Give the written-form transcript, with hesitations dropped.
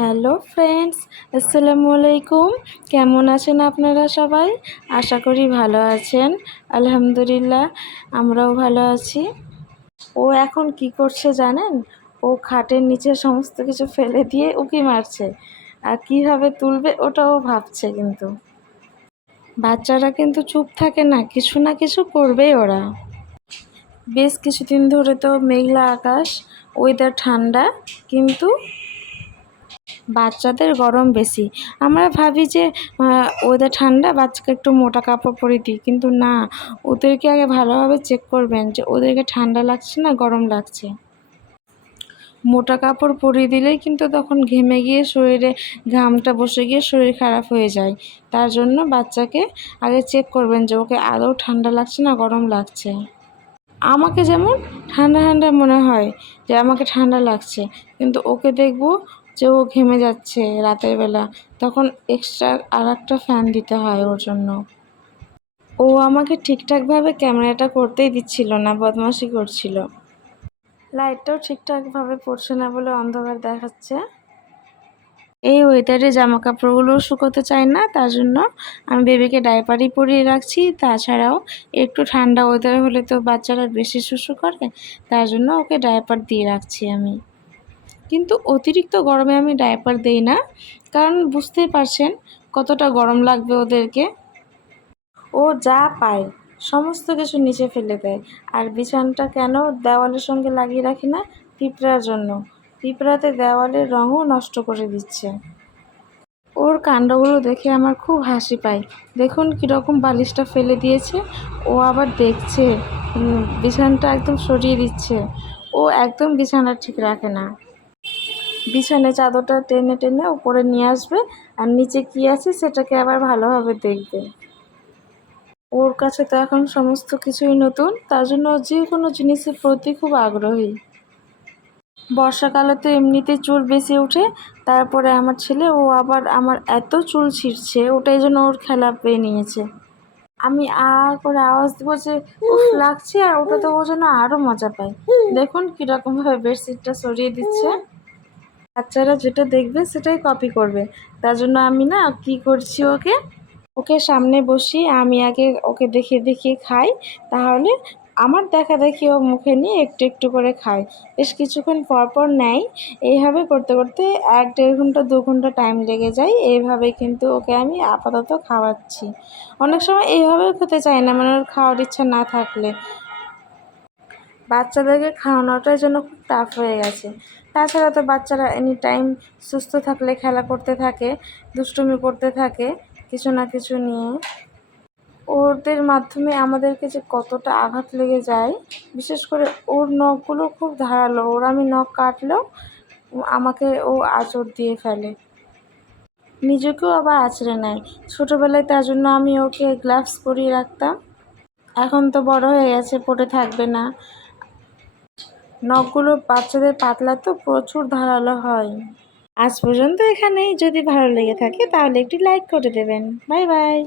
Hello friends, আসসালামু আলাইকুম। কেমন আছেন আপনারা সবাই? আশা করি ভালো আছেন। আলহামদুলিল্লাহ, আমরাও ভালো আছি। ও এখন কি করছে জানেন? ও খাটের নিচে সমস্ত কিছু ফেলে দিয়ে উকি মারছে, আর কীভাবে তুলবে ওটাও ভাবছে। কিন্তু বাচ্চারা কিন্তু চুপ থাকে না কিছু করবেই ওরা। বেশ কিছুদিন ধরে তো মেঘলা আকাশ, ওয়েদার ঠান্ডা, কিন্তু বাচ্চাদের গরম বেশি। আমরা ভাবি যে ওদের ঠান্ডা, বাচ্চাকে একটু মোটা কাপড় পরিয়ে দিই, কিন্তু না, ওদেরকে আগে ভালোভাবে চেক করবেন যে ওদেরকে ঠান্ডা লাগছে না গরম লাগছে। মোটা কাপড় পরিয়ে দিলেই কিন্তু তখন ঘেমে গিয়ে শরীরে ঘামটা বসে গিয়ে শরীর খারাপ হয়ে যায়। তার জন্য বাচ্চাকে আগে চেক করবেন যে ওকে আদৌ ঠান্ডা লাগছে না গরম লাগছে। আমাকে যেমন ঠান্ডা ঠান্ডা মনে হয় যে আমাকে ঠান্ডা লাগছে, কিন্তু ওকে দেখব যে ও ঘেমে যাচ্ছে রাতের বেলা, তখন এক্সট্রা আর একটা ফ্যান দিতে হয় ওর জন্য। ও আমাকে ঠিকঠাকভাবে ক্যামেরাটা করতেই দিচ্ছিল না, বদমাশি করছিল। লাইটটাও ঠিকঠাকভাবে পড়ছে না বলে অন্ধকার দেখাচ্ছে। এই ওয়েদারে জামা কাপড়গুলো শুকোতে চায় না, তার জন্য আমি বেবিকে ডাইপারই পরিয়ে রাখছি। তাছাড়াও একটু ঠান্ডা ওয়েদার হলে তো বাচ্চারা বেশি শুশু করে, তার জন্য ওকে ডাইপার দিয়ে রাখছি আমি। কিন্তু অতিরিক্ত গরমে আমি ডাইপার দেই না, কারণ বুঝতেই পারছেন কতটা গরম লাগবে ওদেরকে। ও যা পায় সমস্ত কিছু নিচে ফেলে দেয়। আর বিছানাটা কেন দেওয়ালের সঙ্গে লাগিয়ে রাখি না? পিঁপড়ার জন্য। পিঁপড়াতে দেওয়ালের রঙও নষ্ট করে দিচ্ছে। ওর কাণ্ডগুলো দেখে আমার খুব হাসি পায়। দেখুন কীরকম বালিশটা ফেলে দিয়েছে, ও আবার দেখছে, বিছানাটা একদম সরিয়ে দিচ্ছে। ও একদম বিছানা ঠিক রাখে না। বিছানায় চাদরটা টেনে টেনে উপরে নিয়ে আসবে, আর নিচে কী আছে সেটাকে আবার ভালোভাবে দেখবে। ওর কাছে তো এখন সমস্ত কিছুই নতুন, তার জন্য যে কোনো জিনিসের প্রতি খুব আগ্রহী। বর্ষাকালে তো এমনিতে চুল বেশি ওঠে, তারপরে আমার ছেলে ও আবার আমার এত চুল ছিঁড়ছে, ওটাই জন্য ওর খেলা পেয়ে নিয়েছে। আমি করে আওয়াজ দেবো যে উফ লাগছে, আর ওটাতে ও যেন আরও মজা পায়। দেখুন কীরকমভাবে বেডশিটটা সরিয়ে দিচ্ছে। বাচ্চারা যেটা দেখবে সেটাই কপি করবে, তার জন্য আমি কি করছি, ওকে সামনে বসিয়ে আমি আগে ওকে দেখিয়ে দেখিয়ে খাই, তাহলে আমার দেখা দেখি ও মুখে নিয়ে একটু একটু করে খায়। বেশ কিছুক্ষণ পর পর নেয়। এইভাবে করতে করতে 1-1.5 ঘন্টা 2 ঘন্টা টাইম লেগে যায়। এইভাবে কিন্তু ওকে আমি আপাতত খাওয়াচ্ছি। অনেক সময় এইভাবেও খেতে চায় না, মানে ওর খাওয়ার ইচ্ছা না থাকলে। বাচ্চাদেরকে খাওয়ানোটাই যেন খুব টাফ হয়ে গেছে। তাছাড়া তো বাচ্চারা এনি টাইম সুস্থ থাকলে খেলা করতে থাকে, দুষ্টুমি করতে থাকে কিছু না কিছু নিয়ে। ওদের মাধ্যমে আমাদেরকে যে কতটা আঘাত লেগে যায়, বিশেষ করে ওর নখগুলো খুব ধারালো। ওর আমি নখ কাটলেও আমাকে ও আঁচড় দিয়ে ফেলে, নিজেকেও আবার আঁচড়ে নেয়। ছোটোবেলায় তার জন্য আমি ওকে গ্লাভস পরিয়ে রাখতাম, এখন তো বড় হয়ে গেছে, পরে থাকবে না। নখগুলো বাচ্চাদের পাতলা তো প্রচুর ধারালো হয়। আজ পর্যন্ত এখানেই। যদি ভালো লেগে থাকে তাহলে একটি লাইক করে দেবেন। Bye bye.